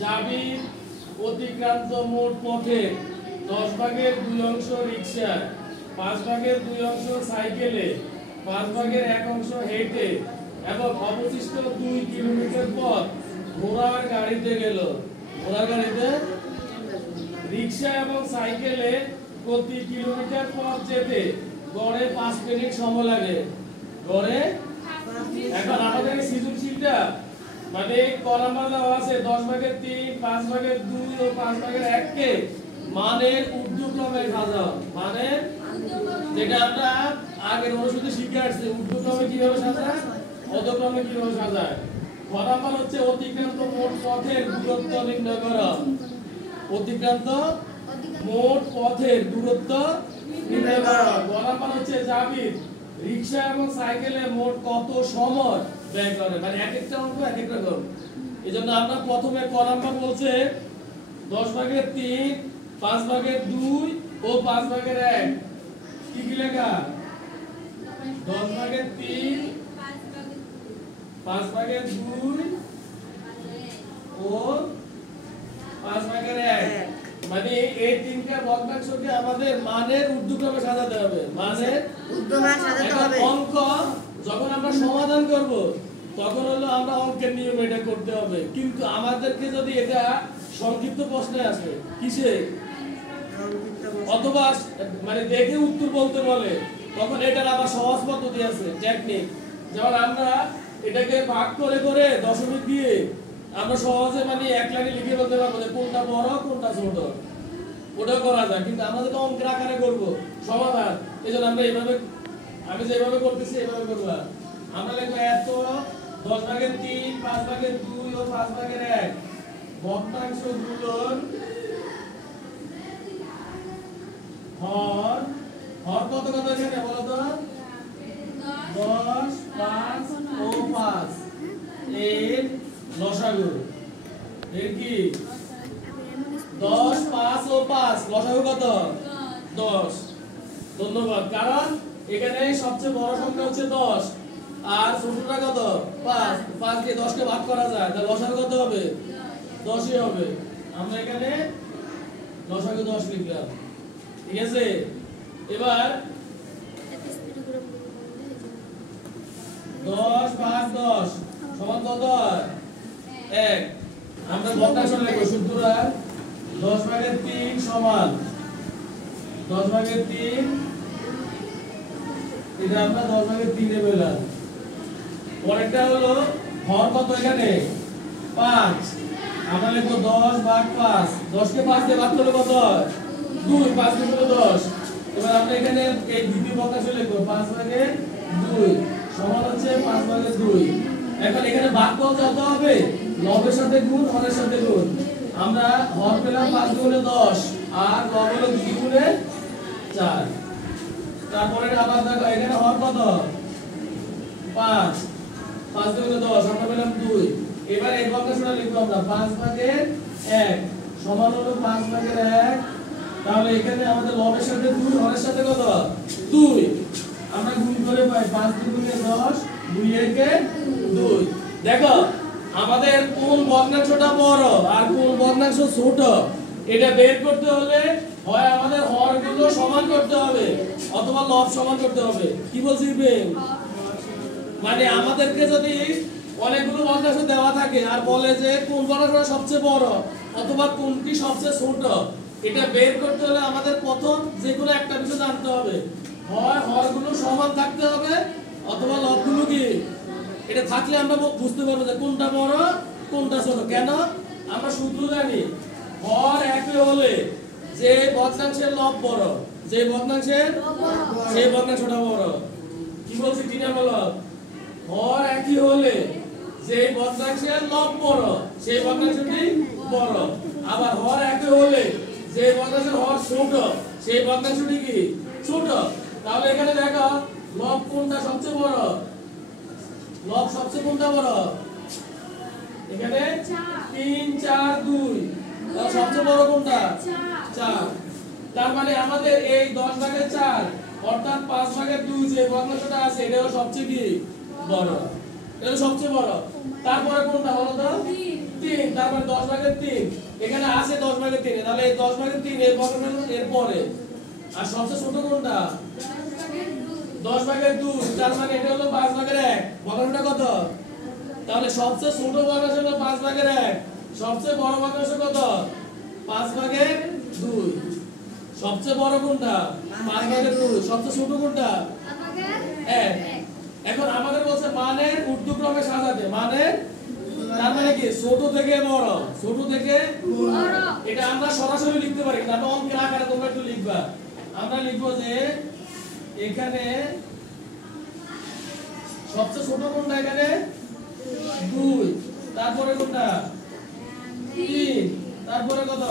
জাবির অতিক্রান্ত মোট পথের 10 ভাগের 2 অংশ রিকশায়, 5 ভাগের 2 অংশ সাইকেলে, 5 ভাগের 1 অংশ হেঁটে এবং অবশিষ্ট 2 কিলোমিটার পথ ঘোড়ার গাড়িতে গেল। ঘোড়ার গাড়িতে রিকশা এবং সাইকেলে প্রতি কিলোমিটার পথ যেতে গড়ে 5 মিনিট সময় লাগে। গড়ে এখন আমাদের সৃজনশীলটা মানে কলাম দেওয়া আছে 10 ভাগের 3, 5 ভাগের 2 ও 5 ভাগের 1 কে মানের ঊর্ধ্বক্রমে সাজাও। মানে যেটা আমরা আগের অনুষ্ঠিত শিখে আসছি, ঊর্ধ্বক্রমে কিভাবে সাজায়, অধক্রমে কিভাবে সাজায়। ফলাফল হচ্ছে অতিক্রান্ত মোট পথের দূরত্ব নির্ণয় করো। অতিক্রান্ত মোট পথের দূরত্ব নির্ণয় করো। ফলাফল হচ্ছে জাবির রিকশা এবং সাইকেলে মোট কত সময় ব্যয় করে, মানে এক একটা অঙ্ক এক এক রকম। এজন্য আমরা প্রথমে ক নাম্বার বলছে 10 ভাগের 3, 5 ভাগের 2 ও 5 ভাগের 1 কি কি লেখা? 10 ভাগের 3, 5 ভাগের 2 ও 5 ভাগের 1, মানে এই তিনটা ভগ্নাংশকে আমাদের মানের ঊর্ধ্বক্রমে সাজাতে হবে। মানের ঊর্ধ্বক্রমে সাজাতে হবে। অঙ্ক যখন আমরা সমাধান করব তখন হলো আমরা অঙ্কের নিয়ম এটা করতে হবে, কিন্তু আমাদেরকে যদি এটা সংক্ষিপ্ত প্রশ্নে আসে কিসে অথবা মানে দেখে উত্তর বলতে বলে, তখন এটার আবার সহজ পদ্ধতি আছে, টেকনিক। যেমন আমরা এটাকে ভাগ করে করে দশমিক দিয়ে আমরা সহজে মানে এক লাইনে লিখে বলতে পারবো যে কোনটা বড় কোনটা ছোট, ওটা করা যায়। কিন্তু আমরা যেটা অঙ্কের আকারে করব সমাধান, এজন্য আমরা এইভাবে, আমি যেভাবে করতেছি এইভাবে করব। আমরা লিখব এত 10 ভাগের 3, 5 ভাগের 2 ও 5 ভাগের 1 ভগ্নাংশগুলোর হর, হর কত কত এখানে বলো তো? 10, 5 ও 5 এর লসাগু। এর কি 10, 5 ও 5 লসাগু কত? 10। ধন্যবাদ। কারণ এখানে সবচেয়ে বড় সংখ্যা হচ্ছে 10 আর ছোটটা কত? 5। 5 দিয়ে 10 কে ভাগ করা যায়, তাহলে লসাগু কত হবে? 10ই হবে। আমরা এখানে লসাগু 10 লিখলাম। ঠিক আছে, এবার 10 ভাগ 10 সমান কত? 1। আমরা ভগ্নাংশ লিখব সূত্রটা 10 ভাগের 3 সমান 10 ভাগের 3, এটা আমরা 10 ভাগের 3 এ পেলাম। পরেরটা হলো হর কত এখানে? 5। আমরা লিখব 10 ভাগ 5, 10 কে 5 দিয়ে ভাগ করলে কত হয়? 2, 5 দিয়ে হলো 10। এবার আমরা এখানে এই দ্বিতীয় ভগ্নাংশ লিখব 5 ভাগের 2 সমান হচ্ছে 5 ভাগের 2। এখন এখানে ভাগফল যত হবে লবের সাথে গুণ, হরের সাথে গুণ। আমরা হর পেলাম 5 গুণে 10 আর লব হলো 2 গুণে 4। তারপরে আবার দেখো এখানে হর কত? 5, 5 গুণে 10 আমরা পেলাম 2। এবার এই ভগ্নাংশটা লিখব আমরা 5 ভাগের 1 সমান হলো 5 ভাগের 1। তাহলে এখানে আমাদের লবের সাথে 2, হরের সাথে কত? 2। আমরা গুণ করে পাই 5 গুণে 10, 2 একে 2। দেখো আমাদের কোন ভগ্নাংশটা বড় আর কোন ভগ্নাংশ ছোট এটা বের করতে হলে হয় আমাদের হরগুলো সমান করতে হবে অথবা লব সমান করতে হবে। কি বলছিস বেন? মানে আমাদেরকে যদি অনেকগুলো ভগ্নাংশ দেওয়া থাকে আর বলে যে কোন ভগ্নাংশটা সবচেয়ে বড় অথবা কোনটি সবচেয়ে ছোট, এটা বের করতে হলে আমাদের প্রথম যে কোনো একটা বিষয় জানতে হবে, হয় হরগুলো সমান থাকতে হবে অথবা লবগুলো কি এটা থাকলে আমরা বুঝতে পারবো যে কোনটা বড় কোনটা ছোট। কেন? আমরা সূত্র জানি হর একই হলে যে ভগ্নাংশের লব বড়, যে ভগ্নাংশের সেই ভগ্নাংশটা বড়। কি বলছি টিনা বলো? হর একই হলে যে ভগ্নাংশের লব বড় সেই ভগ্নাংশটি বড়, আবার হর একই হলে যে ভগ্নাংশের হর ছোট সেই ভগ্নাংশটি কি ছোট। তাহলে এখানে দেখো লব কোনটা সবচেয়ে বড়? লব সবচেয়ে কোনটা বড়? এখানে 3, 4, 2, তাহলে সবচেয়ে বড় কোনটা? 4। তার মানে আমাদের এই 10 ভাগের 4 অর্থাৎ 5 ভাগের 2 যে ভগ্নাংশটা আছে এটা সবচেয়ে কি বড়, এটা সবচেয়ে বড়। তারপরে কোনটা বলো তো? 3 তার মানে 10 ভাগের 3 এখানে আছে 10 ভাগের 3 তাহলে এই 10 ভাগের 3 এর বর্গমূল এর পরে আর সবচেয়ে ছোট কোনটা 10 ভাগের 2 তার মানে এটা হলো 5 ভাগের 1 বর্গমূলটা কত তাহলে সবচেয়ে ছোট ভগ্নাংশ হলো 5 ভাগের 1 সবচেয়ে বড় ভগ্নাংশ কত 5 ভাগের 2 সবচেয়ে বড় কোনটা 5 ভাগের 2 সবচেয়ে ছোট কোনটা 5 ভাগের 1 এখন আমাদের বলছে মানের ঊর্ধ্বক্রমে সাজাতে মানের তার মানে কি ছোট থেকে বড় ছোট থেকে বড় এটা আমরা সরাসরি লিখতে পারি না আমরা অঙ্কের আকারে তোমরা একটু লিখবা আমরা লিখবো যে এখানে সবচেয়ে ছোট কোনটা এখানে 2 তারপরে কোনটা 3 তারপরে কত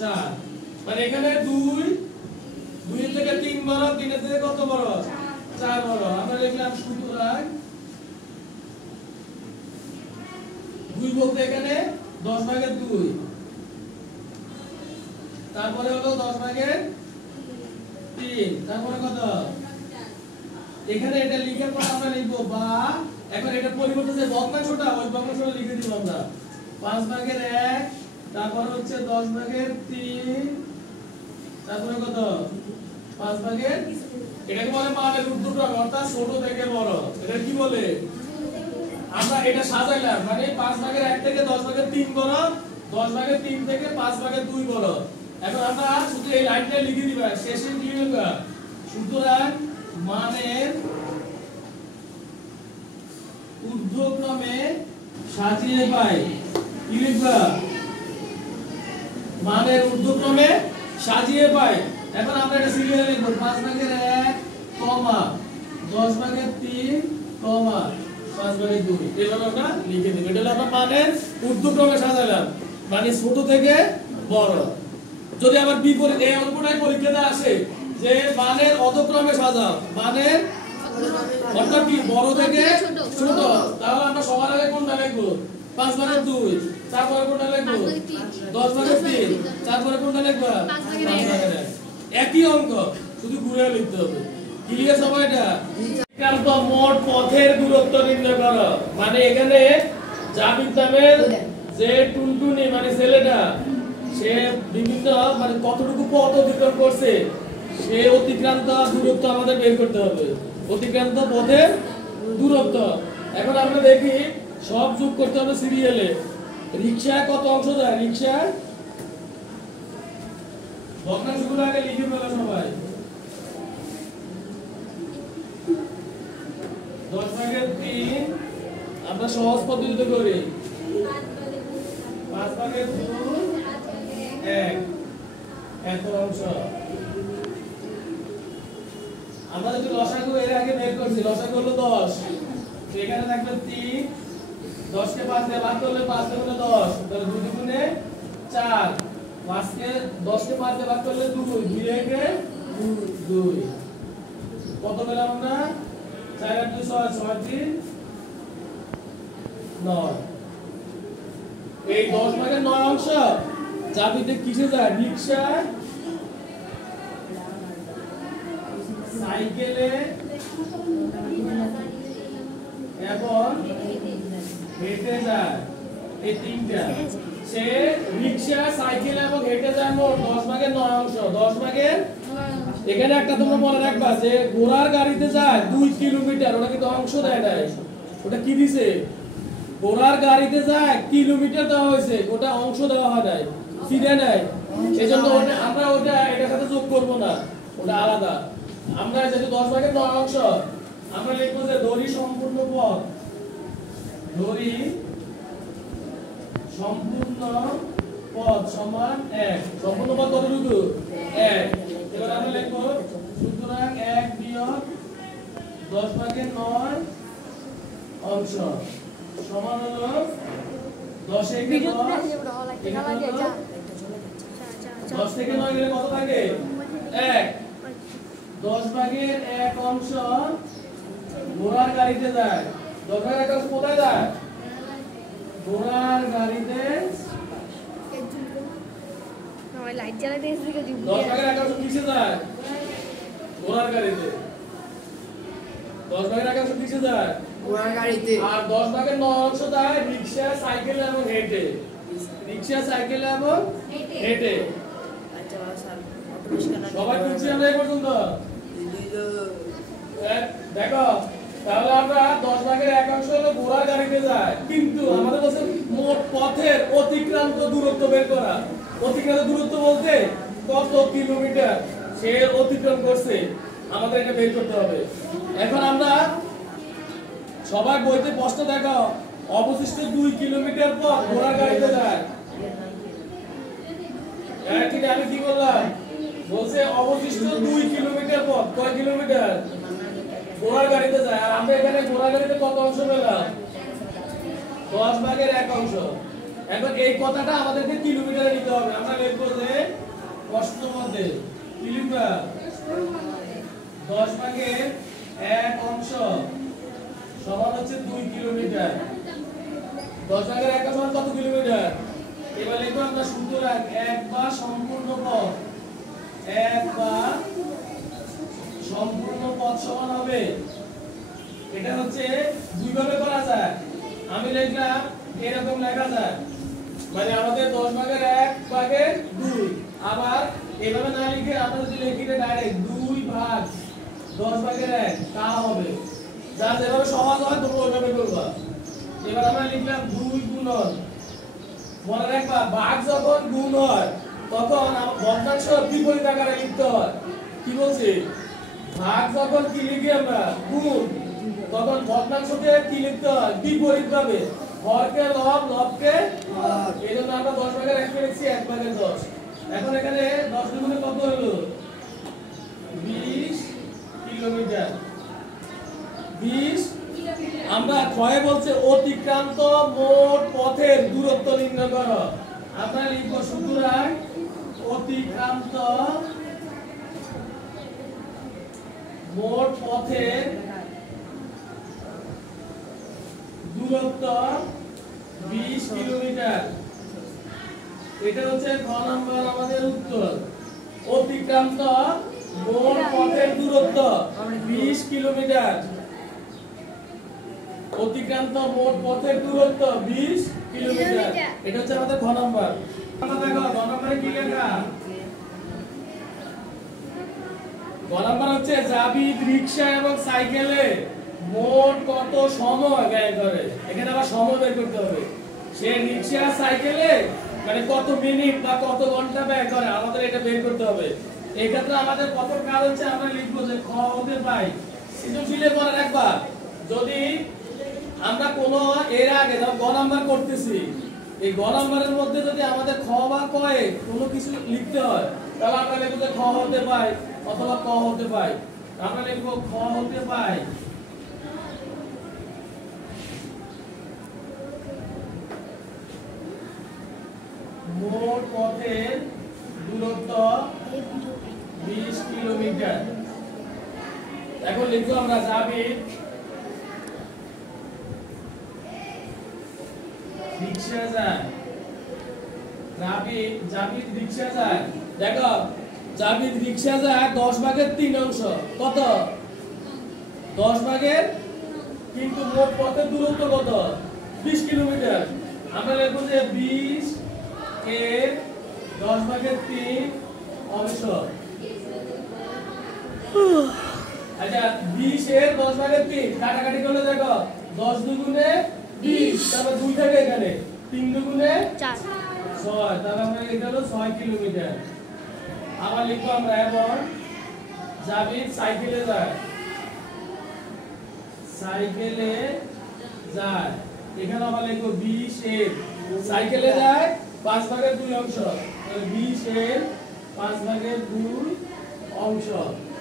4 মানে এখানে 2 থেকে 3 বড় 3 থেকে কত বড় 4 বড় আমরা লিখলাম সুতরাং 2 বলতে এখানে 10 ভাগের 2 তারপরে হলো 10 ভাগের 3 তারপরে কত এখানে এটা লিখার পর আমরা লিখবো বা এখন এটা পরিবর্তে যে ভগ্নাংশটা ওই ভগ্নাংশটা লিখে দিব আমরা 5 ভাগের 1 তারপর হচ্ছে 10 ভাগের 3 তারপরে কত 5 ভাগের এটাকে বলে মানের ঊর্ধ্বক্রম অর্থাৎ ছোট থেকে বড় এটা কি বলে আমরা এটা সাজাইলাম মানে 5 ভাগের 1 থেকে 10 ভাগের 3 বড় 10 ভাগের 3 থেকে 5 ভাগের 2 বড় এখন আমরা শুধু এই লাইনটা লিখে দিবা শেষে কি লিখবা সুতরাং মানের ঊর্ধ্বক্রমে সাজিয়ে পাই কি লিখবা মানের ঊর্ধ্বক্রমে সাজিয়ে পাই এখন আমরা এটা সিরিয়ালে লিখব 5 ভাগের 1 কমা 10 ভাগের 3 কমা 5 ভাগের 2 এভাবে আমরা লিখে দেব এটা হলো আমরা মানের ঊর্ধ্বক্রমে সাজালাম মানে ছোট থেকে বড় যদি আবার বিপরীত এই অঙ্কটাই পরীক্ষাতে আসে যে মানের অধক্রমে সাজাও মানের অর্থাৎ কি বড় থেকে ছোট তাহলে আমরা সবার আগে কোনটা লিখব 5 ভাগের 2 তারপরে কোনটা লিখব 10 ভাগের 3 তারপরে কোনটা লিখব 5 ভাগের 1 একই অঙ্ক শুধু ঘুরে লিখতে হবে ক্লিয়ার সবাই এটা একান্ত মোট পথের দূরত্ব নির্ণয় করো মানে এখানে জাবির নামের যে টুনটুনি মানে ছেলেটা সে বিভিন্ন মানে কতটুকু পথ অতিক্রম করছে সে অতিক্রান্ত দূরত্ব আমাদের বের করতে হবে অতিক্রান্ত পথের দূরত্ব এখন আমরা দেখি সব যোগ করতে হবে সিরিয়ালে রিকশা কত অংশ যায় রিকশা ভগ্নাংশগুলো আগে লিখে ফেলো সবাই 10 ভাগের 3 আমরা সহজ পদ্ধতিতে করি 5 ভাগের 2 1 এত অংশ আমরা যদি লসাগু এর আগে বের করছি লসাগু হলো 10 তো এখানে থাকবে 3 10 কে 5 দিয়ে ভাগ করলে 5 গুণে 10 তাহলে 2 গুণে 4 5 কে 10 কে 5 দিয়ে ভাগ করলে 2 2 একে 2 কত পেলাম আমরা 4 আর 2 6 6 3 9 এই 10 ভাগের 9 অংশ চাবিতে কিসে যায় রিকশা সাইকেলে এবং হেঁটে যায় এই তিনটা সে রিকশা সাইকেল এবং হেঁটে যায় মোট 10 ভাগের 9 অংশ 10 ভাগের এখানে একটা তোমরা মনে রাখবা যে ঘোড়ার গাড়িতে যায় 2 কিলোমিটার ওটা কিন্তু অংশ দেয় নাই ওটা কি দিছে ঘোড়ার গাড়িতে যায় কিলোমিটার দেওয়া হয়েছে ওটা অংশ দেওয়া হয় নাই কি দেয় নাই সেজন্য আমরা ওটা এটার সাথে যোগ করব না ওটা আলাদা আমরা যেহেতু 10 ভাগের 9 অংশ আমরা লিখবো যে দড়ি সম্পূর্ণ পথ দড়ি সম্পূর্ণ পথ সমান 1 সম্পূর্ণ পথ কতটুকু 1 এবার আমরা লিখবো সুতরাং 1 বিয়োগ 10 ভাগের 9 অংশ সমান হলো 10 একে 10 থেকে 9 গেলে কত থাকে 1 10 ভাগের 1 অংশ ঘোড়ার গাড়িতে যায় 10 ভাগের 1 অংশ কোথায় যায় ঘোড়ার গাড়িতে লাইট জ্বালাতে এসে গেছি 10 ভাগের 1 অংশ কিসে যায় ঘোড়ার গাড়িতে 10 ভাগের 1 অংশ কিসে যায় ঘোড়ার গাড়িতে আর 10 ভাগের 9 অংশ দেয় রিকশা, সাইকেল এবং হেঁটে। রিকশা, সাইকেল এবং হেঁটে। আচ্ছা স্যার অত বেশি কেন সবাই বুঝছি আমরা এই পর্যন্ত? দেখো তাহলে আমরা 10 ভাগের 1 অংশ হলো ঘোড়ার গাড়িতে যায়, কিন্তু আমাদের কাছে মোট পথের অতিক্রান্ত দূরত্ব বের করা। অতিক্রান্ত দূরত্ব বলতে কত কিলোমিটার সে অতিক্রম করছে আমাদের এটা বের করতে হবে। এখন আমরা সবাই বইতে প্রশ্ন দেখো, অবশিষ্ট 2 কিলোমিটার পথ ঘোড়ার গাড়িতে যায়। ঠিক আমি কি বললাম? বলছে অবশিষ্ট 2 কিলোমিটার পথ। কয় কিলোমিটার? ঘোড়ার গাড়িতে যায়। আর আমরা এখানে ঘোড়ার গাড়িতে কত অংশ পেলাম? 10 ভাগের 1 অংশ। এখন এই কথাটা আমাদেরকে কিলোমিটারে নিতে হবে। আমরা লিখব যে প্রশ্নের মধ্যে কিলোমিটার 10 ভাগের 1 অংশ সমান হচ্ছে 2 কিলোমিটার। 10 ভাগের 1 সমান কত কিলোমিটার? এবার লিখব আমরা সুতরাং 1 বা সম্পূর্ণ পথ, 1 বা সম্পূর্ণ পথ সমান হবে। এটা হচ্ছে দুই ভাবে করা যায়। আমি লিখলাম এরকম লেখা যায়, মানে আমাদের 10 ভাগের 1 ভাগের 2। আবার এভাবে না লিখে আমরা যদি লিখি ডাইরেক্ট 2 ভাগ 10 ভাগের 1 তা হবে। যা যেভাবে সহজ হয় তোমরা ওইভাবে করবা। এবার আমরা লিখলাম 2 গুণন, মনে রাখবা ভাগ যখন গুণ হয় তখন ভগ্নাংশ বিপরীত আকারে লিখতে হয়। কি বলছি? ভাগ যখন কি লিখি আমরা গুণ, তখন ভগ্নাংশকে কি লিখতে হয় বিপরীত ভাবে। হরকে লব, লবকে হর। এজন্য আমরা 10 ভাগের 1 লিখছি 1 ভাগের 10। এখন এখানে 10 গুণে কত হলো? 20 কিলোমিটার। 20 আমরা ক্ষয় বলছে অতিক্রান্ত মোট পথের দূরত্ব নির্ণয় করো। আমরা লিখব সুতরাং অতিক্রান্ত মোট পথের দূরত্ব 20 কিলোমিটার। এটা হচ্ছে খ নাম্বার আমাদের উত্তর। অতিক্রান্ত মোট পথের দূরত্ব 20 কিলোমিটার। অতিক্রান্ত মোট পথের দূরত্ব 20 কিলোমিটার। এটা হচ্ছে আমাদের খ নাম্বার। আমরা দেখো খ নাম্বারে কি লেখা? গ নাম্বার হচ্ছে জাবিদ রিকশা এবং সাইকেলে মোট কত সময় ব্যয় করে। এখানে আবার সময় বের করতে হবে। সে রিকশা সাইকেলে মানে কত মিনিট বা কত ঘন্টা ব্যয় করে আমাদের এটা বের করতে হবে। এই ক্ষেত্রে আমাদের প্রথম কাজ হচ্ছে আমরা লিখব যে খ হতে পাই সৃজনশীলে পড়া রাখবা। যদি আমরা কোন এর আগে গ নাম্বার করতেছি, এই গ নাম্বারের মধ্যে যদি আমাদের খ বা ক এ কোনো কিছু লিখতে হয় তাহলে আমরা লিখব যে খ হতে পাই অথবা ক হতে পাই। আমরা লিখব খ হতে পাই মোট পথের দূরত্ব 20 কিলোমিটার। এখন লিখব আমরা জাবিদ রিকশা যায়। জাবিদ রিকশা যায়। দেখো জাবিদ রিকশা যায় 10 ভাগের 3 অংশ। কত? 10 ভাগের, কিন্তু মোট পথের দূরত্ব কত? 20 কিলোমিটার। আমরা লিখব যে 20 এর 10 ভাগের 3 অংশ। আচ্ছা 20 এর 10 ভাগের 3 কাটাকাটি করলে দেখো 10 দুগুণে 20, তারপর 2 থাকে এখানে 3 দুগুণে 4 6, তাহলে আমরা এটা হলো 6 কিলোমিটার। আবার লিখব আমরা এখন জাবিদ সাইকেলে যায়। সাইকেলে যায়, এখানে আবার লিখব 20 এর সাইকেলে যায় 5 ভাগের 2 অংশ। তাহলে 20 এর 5 ভাগের 2 অংশ।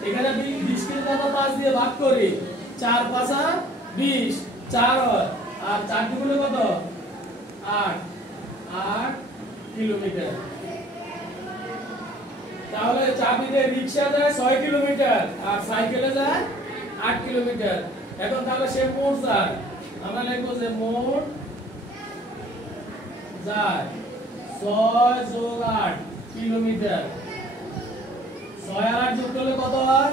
এখানে 20 কে যদি আমরা 5 দিয়ে ভাগ করি 4 5 20 4 হয়, আর 4 দুগুণে কত? 8 কিলোমিটার। তাহলে জাবিদের রিকশা যায় 6 কিলোমিটার আর সাইকেলে যায় 8 কিলোমিটার। এখন তাহলে সে মোট যায়, আমরা লিখব যে মোট যায় 6 যোগ 8 কিলোমিটার। 6 আর 8 যোগ করলে কত হয়?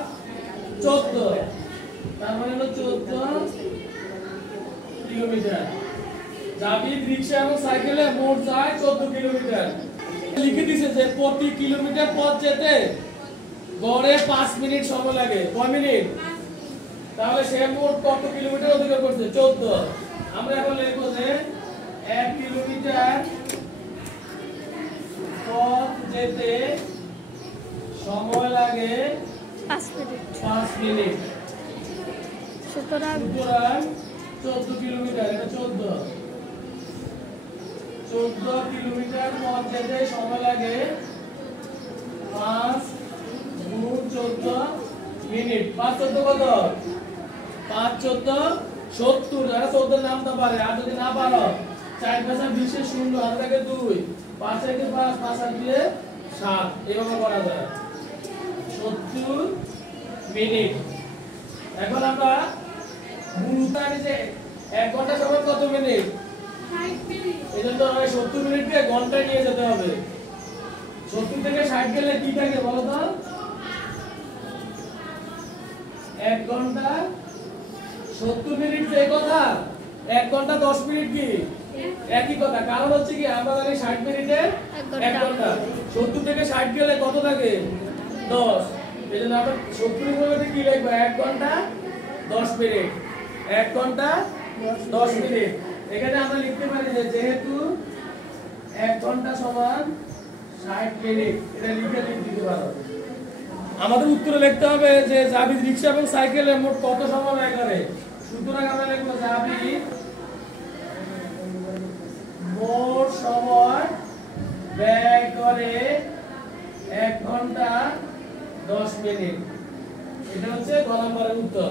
14। তার মানে হলো 14 কিলোমিটার। জাভিদ রিকশা এবং সাইকেলে মোট যায় 14 কিলোমিটার। লিখে দিয়েছে যে প্রতি কিলোমিটার পথ যেতে গড়ে 5 মিনিট সময় লাগে। কয় মিনিট? তাহলে সে মোট কত কিলোমিটার অতিক্রম করছে? 14। আমরা এখন লিখব যে 1 কিলোমিটার পথ যেতে সময় লাগে 5 মিনিট। 5 মিনিট। সুতরাং 14 কিলোমিটার, এটা 14 কিলোমিটার পথ যেতে সময় লাগে 5 গুণ 14 মিনিট। 5 14 কত? 5 14 70। যারা 14 নামতে পারে, আর যদি না পারো 4 5 20 এর শূন্য, হাত থেকে 2, 5 থেকে 5, 5 আর দিয়ে 7, এভাবে করা যায়। 70 মিনিট। এখন আমরা মূলতানি যে 1 ঘন্টা সময় কত মিনিট? 60 মিনিট। এজন্য আমরা 70 মিনিটকে ঘন্টায় নিয়ে যেতে হবে। 70 থেকে 60 গেলে কি থাকে বলো তো? 1 ঘন্টা 70 মিনিট যে কথা, 1 ঘন্টা 10 মিনিট কি একই কথা। কারণ হচ্ছে কি আমরা জানি 60 মিনিটে 1 ঘন্টা। 70 থেকে 60 গেলে কত থাকে? 10। এজন্য আমরা 70 মিনিটে কি লিখব? 1 ঘন্টা 10 মিনিট। 1 ঘন্টা 10 মিনিট। এখানে আমরা লিখতে পারি যে যেহেতু 1 ঘন্টা সমান 60 মিনিট, এটা লিখে দিতে পারো। আমাদের উত্তরে লিখতে হবে যে জাভিদ রিকশা এবং সাইকেলে মোট কত সময় ব্যয় করে। সুতরাং আমরা লিখব জাভিদ মোট সময় ব্যয় করে 1 ঘন্টা 10 মিনিট। এটা হচ্ছে গ নম্বরের উত্তর।